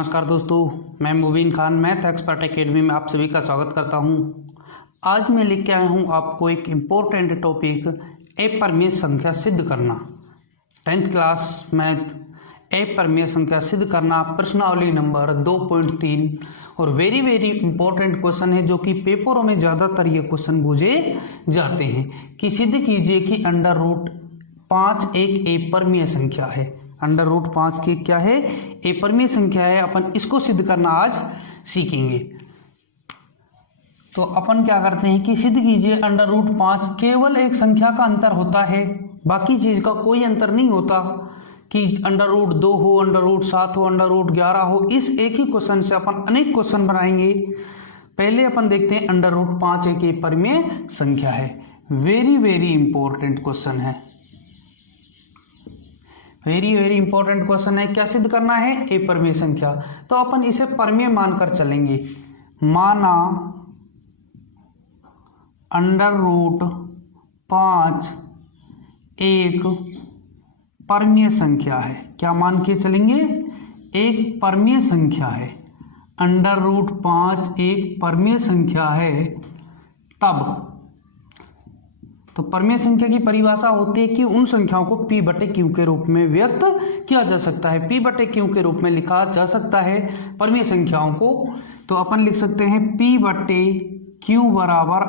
नमस्कार दोस्तों, मैं मुबीन खान मैथ एक्सपर्ट एकेडमी में आप सभी का स्वागत करता हूं। आज मैं लेके आया हूं आपको एक इम्पोर्टेंट टॉपिक अपरिमेय संख्या सिद्ध करना। 10th क्लास मैथ अपरिमेय संख्या सिद्ध करना, प्रश्नावली नंबर 2.3 और वेरी इंपॉर्टेंट क्वेश्चन है जो कि पेपरों में ज़्यादातर ये क्वेश्चन पूछे जाते हैं कि सिद्ध कीजिए कि √5 एक अपरिमेय संख्या है। √5 की क्या है? अपरिमेय संख्या है। अपन इसको सिद्ध करना आज सीखेंगे। तो अपन क्या करते हैं कि सिद्ध कीजिए √5 केवल एक संख्या का अंतर होता है, बाकी चीज का कोई अंतर नहीं होता कि √2 हो, √7 हो, √11 हो। इस एक ही क्वेश्चन से अपन अनेक क्वेश्चन बनाएंगे। पहले अपन देखते हैं √5 एक अपरिमेय संख्या है। वेरी इंपॉर्टेंट क्वेश्चन है। वेरी इंपॉर्टेंट क्वेश्चन है। क्या सिद्ध करना है? अपरिमेय संख्या। तो अपन इसे परिमेय मानकर चलेंगे। माना √5 एक परिमेय संख्या है। क्या मान के चलेंगे? एक परिमेय संख्या है। √5 एक परिमेय संख्या है। तब तो परिमेय संख्या की परिभाषा होती है कि उन संख्याओं को p/q के रूप में व्यक्त किया जा सकता है। p/q के रूप में लिखा जा सकता है परिमेय संख्याओं को। तो अपन लिख सकते हैं p/q बराबर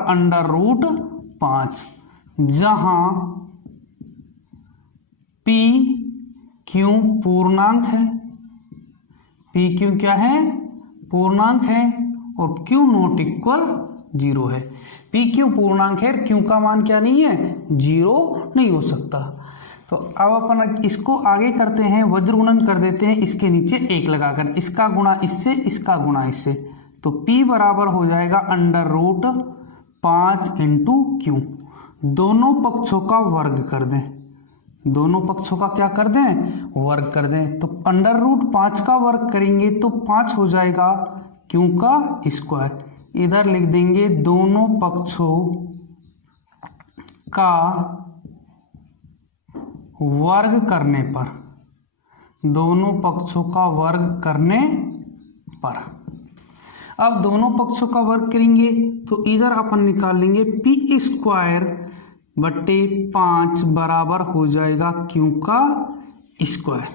√5, जहां p/q पूर्णांक है। p/q क्या है? पूर्णांक है और q नॉट इक्वल 0 है। p/q पूर्णांक है, q का मान क्या नहीं है? 0 नहीं हो सकता। तो अब अपन इसको आगे करते हैं, वज्र गुणन कर देते हैं इसके नीचे 1 लगाकर। इसका गुणा इससे, इसका गुणा इससे। तो p बराबर हो जाएगा √5 × q। दोनों पक्षों का वर्ग कर दें। दोनों पक्षों का क्या कर दें? वर्ग कर दें। तो √5 का वर्ग करेंगे तो 5 हो जाएगा q का स्क्वायर। इधर लिख देंगे दोनों पक्षों का वर्ग करने पर। दोनों पक्षों का वर्ग करने पर अब दोनों पक्षों का वर्ग करेंगे तो इधर अपन निकाल लेंगे p²/5 बराबर हो जाएगा q का स्क्वायर।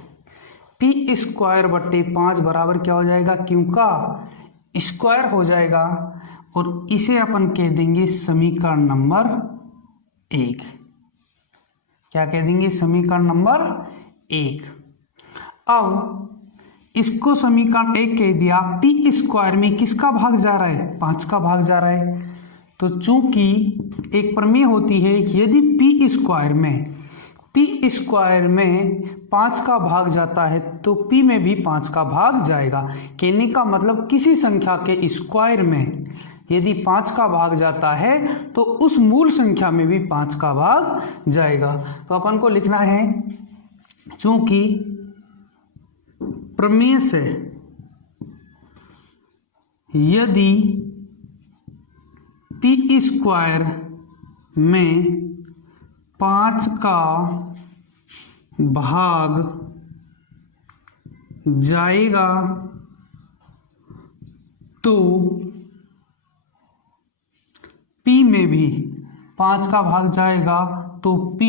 p²/5 बराबर क्या हो जाएगा? q का स्क्वायर हो जाएगा। और इसे अपन कह देंगे समीकरण नंबर 1। क्या कह देंगे? समीकरण नंबर 1। अब इसको समीकरण 1 कह दिया। p² में किसका भाग जा रहा है? 5 का भाग जा रहा है। तो चूंकि एक प्रमेय होती है, यदि p² में 5 का भाग जाता है तो p में भी 5 का भाग जाएगा। कहने का मतलब किसी संख्या के स्क्वायर में यदि 5 का भाग जाता है तो उस मूल संख्या में भी 5 का भाग जाएगा। तो अपन को लिखना है, चूंकि प्रमेय से यदि p² में 5 का भाग जाएगा तो p में भी 5 का भाग जाएगा तो p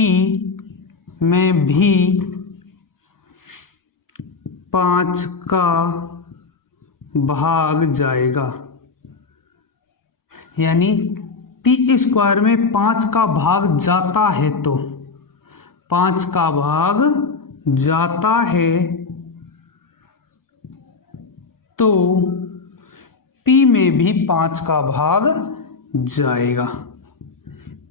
में भी 5 का भाग जाएगा। यानी p² में 5 का भाग जाता है तो 5 का भाग जाता है तो p में भी 5 का भाग जाएगा।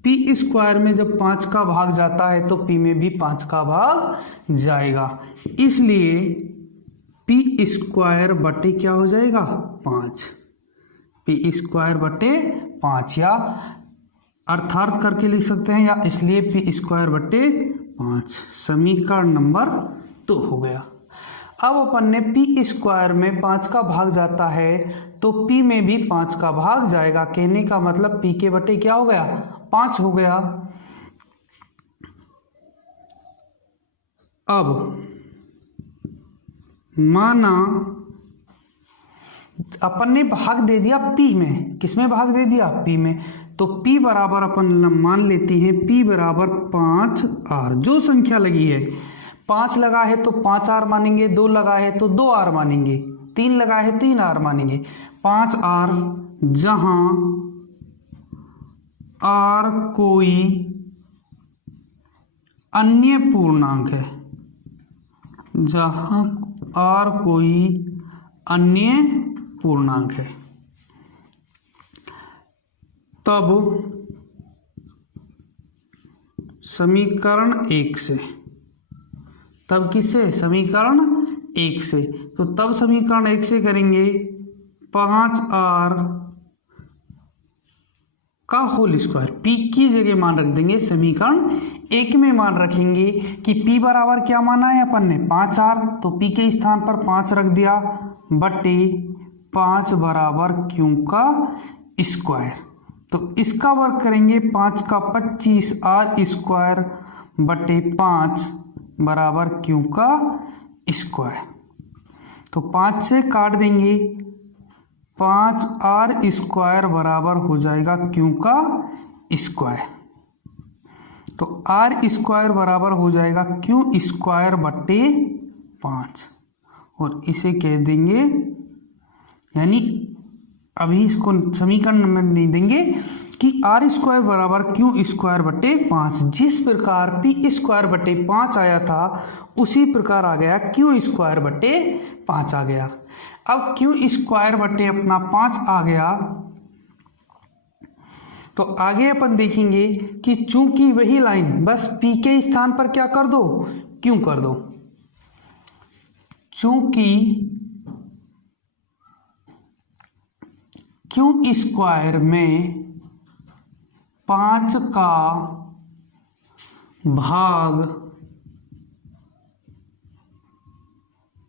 p² में जब 5 का भाग जाता है तो p में भी 5 का भाग जाएगा। इसलिए p² क्या हो जाएगा? 5। p²/5 या अर्थात करके लिख सकते हैं, या इसलिए p²/5 समीकरण नंबर 2 हो गया। अब अपन ने p² में 5 का भाग जाता है तो p में भी 5 का भाग जाएगा। कहने का मतलब p के बटे क्या हो गया? 5 हो गया। अब माना अपन ने भाग दे दिया पी में, किसमें भाग दे दिया, पी में। तो पी बराबर अपन मान लेते हैं पी बराबर 5r। जो संख्या लगी है 5 लगा है तो 5r मानेंगे, 2 लगा है तो 2r मानेंगे, 3 लगा है 3r मानेंगे। 5r जहां r कोई अन्य पूर्णांक है, जहां r कोई अन्य पूर्णांक है, तब समीकरण 1 से, तब किससे, समीकरण 1 से। तो तब समीकरण 1 से करेंगे 5r का होल स्क्वायर, पी की जगह मान रख देंगे, समीकरण 1 में मान रखेंगे कि p बराबर क्या माना है अपन ने, 5r, तो p के स्थान पर 5 रख दिया, बटे 5 बराबर q का स्क्वायर। तो इसका वर्ग करेंगे 5 का 25r स्क्वायर बटे 5 बराबर q का स्क्वायर। तो 5 से काट देंगे, 5r स्क्वायर बराबर हो जाएगा q का स्क्वायर। तो r स्क्वायर बराबर हो जाएगा q स्क्वायर बटे 5, और इसे कह देंगे, यानी अभी इसको समीकरण नंबर नहीं देंगे कि r स्क्वायर बराबर q स्क्वायर बटे 5। जिस प्रकार p स्क्वायर बटे 5 आया था उसी प्रकार आ गया q स्क्वायर बटे 5 आ गया। अब q स्क्वायर बटे अपना 5 आ गया, तो आगे अपन देखेंगे कि चूंकि वही लाइन बस p के स्थान पर क्या कर दो, q कर दो। चूंकि q स्क्वायर में 5 का भाग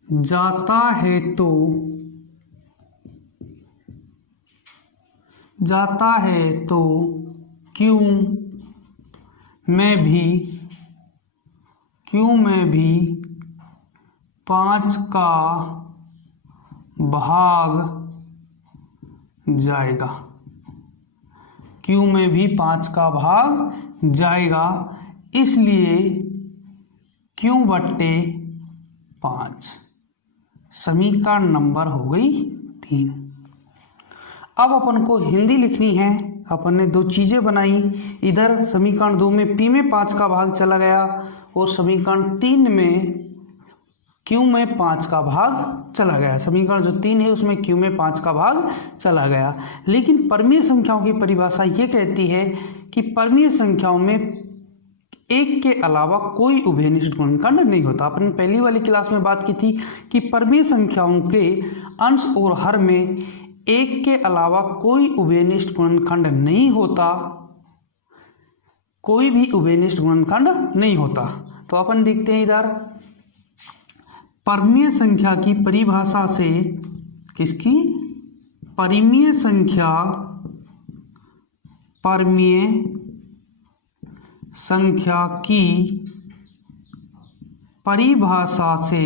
जाता है तो Q में भी 5 का भाग जाएगा, Q में भी 5 का भाग जाएगा, इसलिए Q बट्टे 5 समीकरण नंबर हो गई 3। अब अपन को हिंदी लिखनी है। अपन ने दो चीजें बनाई, इधर समीकरण 2 में p में 5 का भाग चला गया और समीकरण 3 में q में 5 का भाग चला गया। समीकरण जो 3 है उसमें q में 5 का भाग चला गया। लेकिन परमीय संख्याओं की परिभाषा ये कहती है कि परमीय संख्याओं में एक के अलावा कोई उभयनिष्ठ गुणनखंड नहीं होता। अपन पहली वाली क्लास में बात की थी कि परमीय संख्याओं के अंश और हर में एक के अलावा कोई उभयनिष्ठ गुणनखंड नहीं होता, कोई भी उभयनिष्ठ गुणनखंड नहीं होता। तो अपन देखते हैं इधर परमीय संख्या की परिभाषा से, किसकी, परिमीय संख्या की परिभाषा से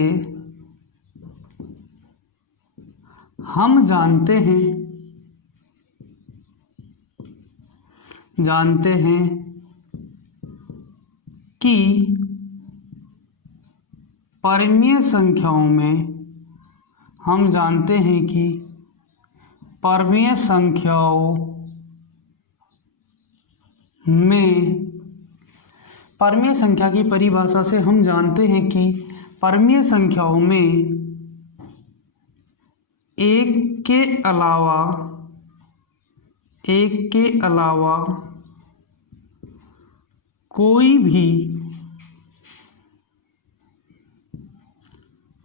हम जानते हैं कि परमीय संख्याओं में परमीय संख्या की परिभाषा से हम जानते हैं कि परमीय संख्याओं में एक के अलावा कोई भी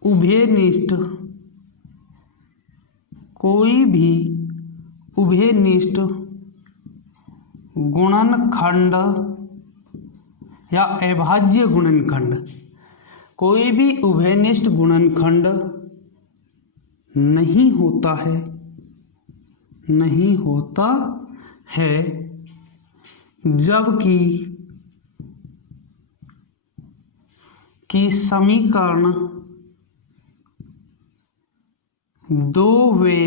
उभयनिष्ठ गुणनखंड या अभाज्य गुणनखंड, कोई भी उभयनिष्ठ गुणनखंड नहीं होता है जबकि समीकरण दो वे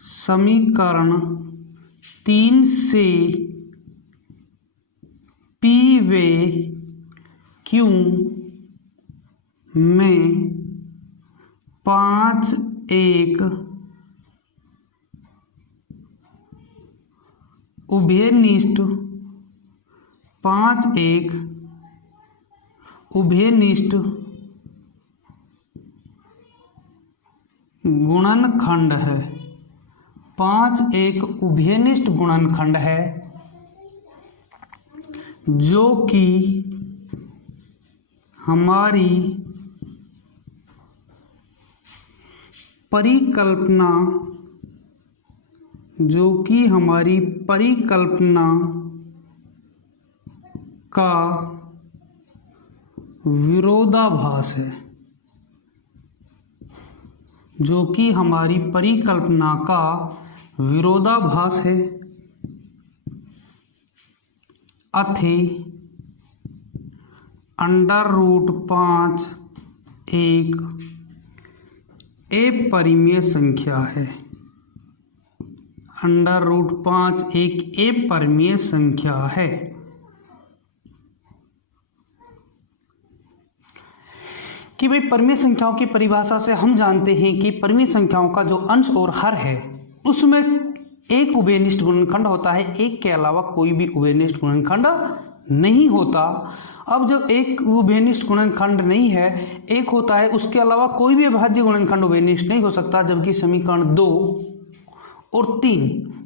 समीकरण 3 से P वे Q में 5 एक उभयनिष्ठ गुणनखंड है। 5 एक उभयनिष्ठ गुणनखंड है जो कि हमारी परिकल्पना का विरोधाभास है, जो कि हमारी परिकल्पना का विरोधाभास है। अतः √5 एक अपरिमेय संख्या है। √5 एक अपरिमेय संख्या है। कि भाई परिमेय संख्याओं की परिभाषा से हम जानते हैं कि परिमेय संख्याओं का जो अंश और हर है उसमें एक उभयनिष्ठ गुणनखंड होता है, एक के अलावा कोई भी उभयनिष्ठ गुणनखंड नहीं होता। अब जब एक उभयनिष्ठ गुणनखंड नहीं है, एक होता है, उसके अलावा कोई भी अभाज्य गुणनखंड उभयनिष्ठ नहीं हो सकता। जबकि समीकरण 2 और 3,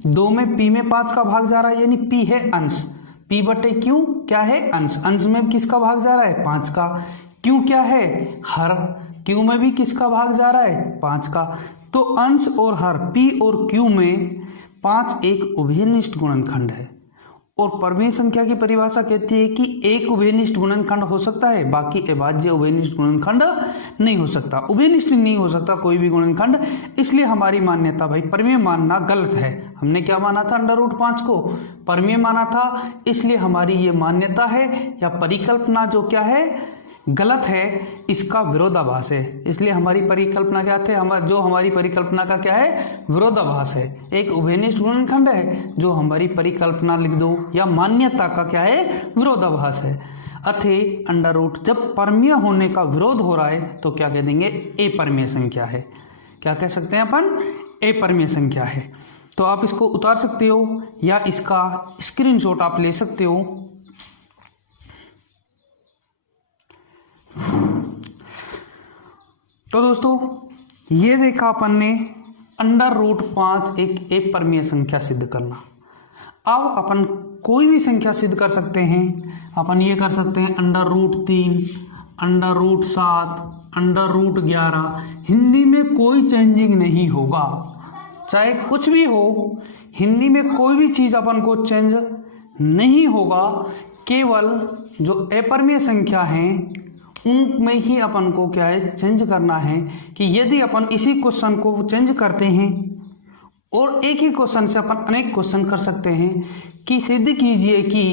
2 में P में 5 का भाग जा रहा है, यानी P है अंश, P बटे Q क्या है अंश, अंश में किसका भाग जा रहा है 5 का, Q क्या है हर, Q में भी किसका भाग जा रहा है 5 का। तो अंश और हर P और Q में 5 एक उभयनिष्ठ गुणनखंड है। और परिमेय संख्या की परिभाषा कहती है कि एक उभयनिष्ठ गुणनखंड हो सकता है, बाकी अभाज्य उभयनिष्ठ गुणनखंड नहीं हो सकता, उभयनिष्ठ नहीं हो सकता कोई भी गुणनखंड। इसलिए हमारी मान्यता भाई परिमेय मानना गलत है। हमने क्या माना था, √5 को परिमेय माना था, इसलिए हमारी ये मान्यता है या परिकल्पना जो क्या है गलत है, इसका विरोधाभास है। इसलिए हमारी परिकल्पना क्या थे, हमारी परिकल्पना का क्या है विरोधाभास है। एक उभयनिष्ठ गुणनखंड है जो हमारी परिकल्पना लिख दो या मान्यता का क्या है विरोधाभास है। अतः जब परिमेय होने का विरोध हो रहा है तो क्या कह देंगे अपरिमेय संख्या है। क्या कह सकते हैं अपन, अपरिमेय संख्या है। तो आप इसको उतार सकते हो या इसका स्क्रीनशॉट आप ले सकते हो। तो दोस्तों ये देखा अपन ने √5 एक अपरिमेय संख्या सिद्ध करना। अब अपन कोई भी संख्या सिद्ध कर सकते हैं। अपन ये कर सकते हैं √3, √7, √11। हिंदी में कोई चेंजिंग नहीं होगा, चाहे कुछ भी हो, हिंदी में कोई भी चीज़ अपन को चेंज नहीं होगा। केवल जो अपरिमेय संख्या हैं उनमें ही अपन को क्या है चेंज करना है। कि यदि अपन इसी क्वेश्चन को चेंज करते हैं और एक ही क्वेश्चन से अपन अनेक क्वेश्चन कर सकते हैं। कि सिद्ध कीजिए कि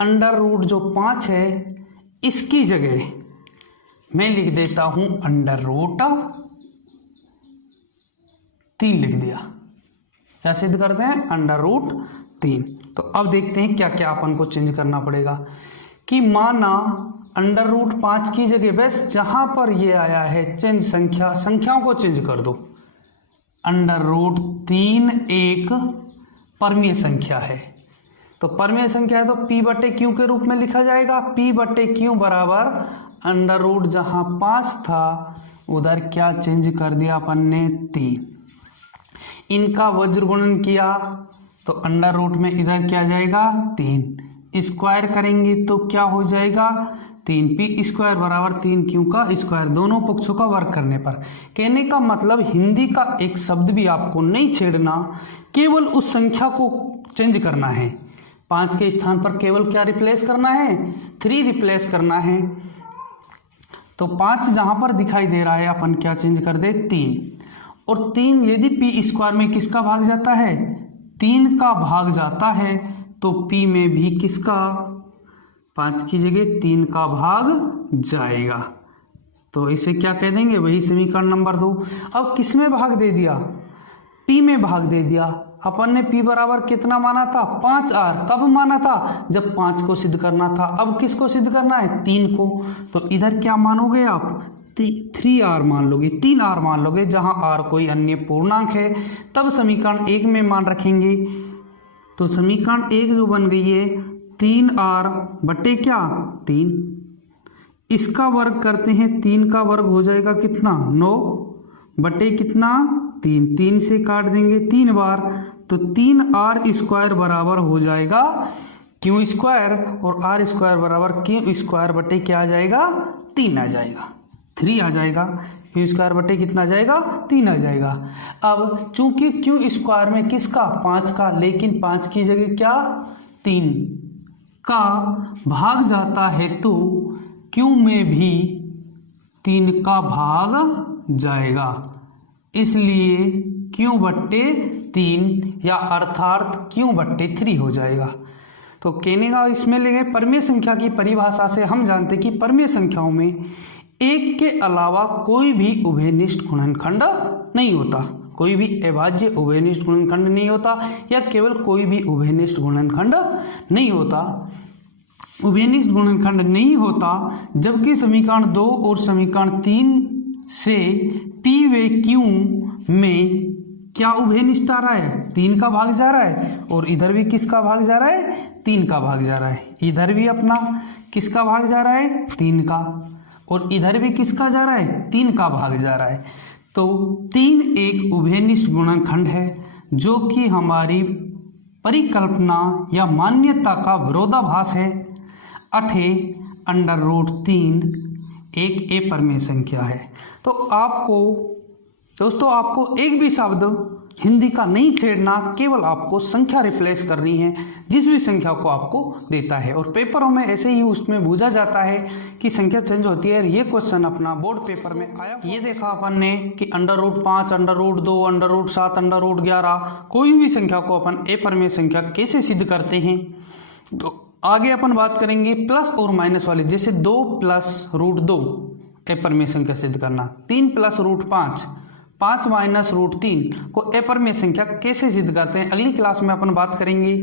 √ जो 5 है इसकी जगह मैं लिख देता हूं √3 लिख दिया। क्या सिद्ध करते हैं √3। तो अब देखते हैं क्या क्या अपन को चेंज करना पड़ेगा। कि माना √5 की जगह बस जहां पर ये आया है चेंज संख्याओं को चेंज कर दो। √3 एक परिमेय संख्या है, तो परिमेय संख्या है तो P बटे Q के रूप में लिखा जाएगा। P बटे Q बराबर √ जहां 5 था उधर क्या चेंज कर दिया अपन ने 3। इनका वज्र गुणन किया तो √ में इधर क्या जाएगा 3, स्क्वायर करेंगे तो क्या हो जाएगा 3P² बराबर 3Q का स्क्वायर, दोनों पक्षों का वर्ग करने पर। कहने का मतलब हिंदी का एक शब्द भी आपको नहीं छेड़ना, केवल उस संख्या को चेंज करना है। 5 के स्थान पर केवल क्या रिप्लेस करना है 3 रिप्लेस करना है। तो 5 जहां पर दिखाई दे रहा है अपन क्या चेंज कर दे 3। और 3 यदि P² में किसका भाग जाता है 3 का भाग जाता है तो P में भी किसका 5 की जगह 3 का भाग जाएगा। तो इसे क्या कह देंगे, वही समीकरण नंबर 2। अब किस में भाग दे दिया, p में भाग दे दिया। अपन ने p बराबर कितना माना था, 5r। कब माना था, जब 5 को सिद्ध करना था। अब किसको सिद्ध करना है, 3 को। तो इधर क्या मानोगे आप, 3r मान लोगे, 3r मान लोगे, जहां r कोई अन्य पूर्णांक है। तब समीकरण 1 में मान रखेंगे। तो समीकरण 1 जो बन गई है 3r बटे क्या, 3। इसका वर्ग करते हैं, 3 का वर्ग हो जाएगा कितना, 9 बटे कितना, 3। 3 से काट देंगे 3 बार, तो 3r स्क्वायर बराबर हो जाएगा क्यू स्क्वायर, और r स्क्वायर बराबर क्यू स्क्वायर बटे क्या आ जाएगा, 3 आ जाएगा, 3 आ जाएगा। क्यू स्क्वायर बटे कितना आ जाएगा, 3 आ जाएगा। अब चूंकि क्यू स्क्वायर में किसका, 5 का, लेकिन 5 की जगह क्या, 3 का भाग जाता है, तो क्यू में भी 3 का भाग जाएगा, इसलिए क्यू बट्टे 3 या अर्थात क्यू बट्टे 3 हो जाएगा। तो कहने का इसमें लेंगे, परमेय संख्या की परिभाषा से हम जानते हैं कि परमेय संख्याओं में एक के अलावा कोई भी उभयनिष्ठ गुणनखंड नहीं होता, कोई भी अभाज्य उभयनिष्ठ गुणनखंड नहीं होता, या केवल कोई भी उभयनिष्ठ गुणनखंड नहीं होता। उभयनिष्ठ गुणनखंड नहीं होता जबकि समीकरण 2 और समीकरण 3 से p व q में क्या उभयनिष्ठ आ रहा है, 3 का भाग जा रहा है, और इधर भी किसका भाग जा रहा है, 3 का भाग जा रहा है। इधर भी अपना किसका भाग जा रहा है, 3 का, और इधर भी किसका जा रहा है, 3 का भाग जा रहा है। तो 3 एक उभयनिष्ठ गुणनखंड है, जो कि हमारी परिकल्पना या मान्यता का विरोधाभास है। अथे √3 एक अपरिमेय संख्या है। तो आपको दोस्तों, आपको एक भी शब्द हिंदी का नहीं छेड़ना, केवल आपको संख्या रिप्लेस करनी है जिस भी संख्या को आपको देता है। और पेपरों में ऐसे ही उसमें पूछा जाता है कि संख्या चेंज होती है। ये क्वेश्चन अपना बोर्ड पेपर में आया, ये देखा अपन ने कि √5, √2, √7, √11, कोई भी संख्या को अपन अपरिमेय संख्या कैसे सिद्ध करते हैं। तो आगे अपन बात करेंगे प्लस और माइनस वाले, जैसे 2 + √2 अपरिमेय संख्या सिद्ध करना, 3 + √5, 5 - √3 को अपरिमेय संख्या कैसे सिद्ध करते हैं, अगली क्लास में अपन बात करेंगे।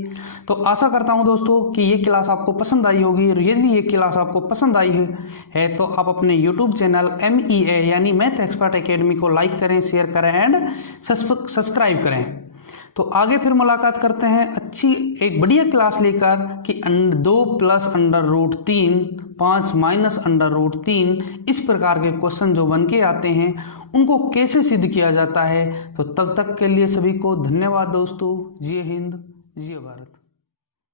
तो आशा करता हूं दोस्तों कि ये क्लास आपको पसंद आई होगी, और यदि ये क्लास आपको पसंद आई है तो आप अपने यूट्यूब चैनल MEA यानी मैथ एक्सपर्ट एकेडमी को लाइक करें, शेयर करें एंड सब्सक्राइब करें। तो आगे फिर मुलाकात करते हैं अच्छी एक बढ़िया क्लास लेकर कि 2 + √3, 5 - √3, इस प्रकार के क्वेश्चन जो बन के आते हैं उनको कैसे सिद्ध किया जाता है। तो तब तक के लिए सभी को धन्यवाद दोस्तों। जय हिंद, जय भारत।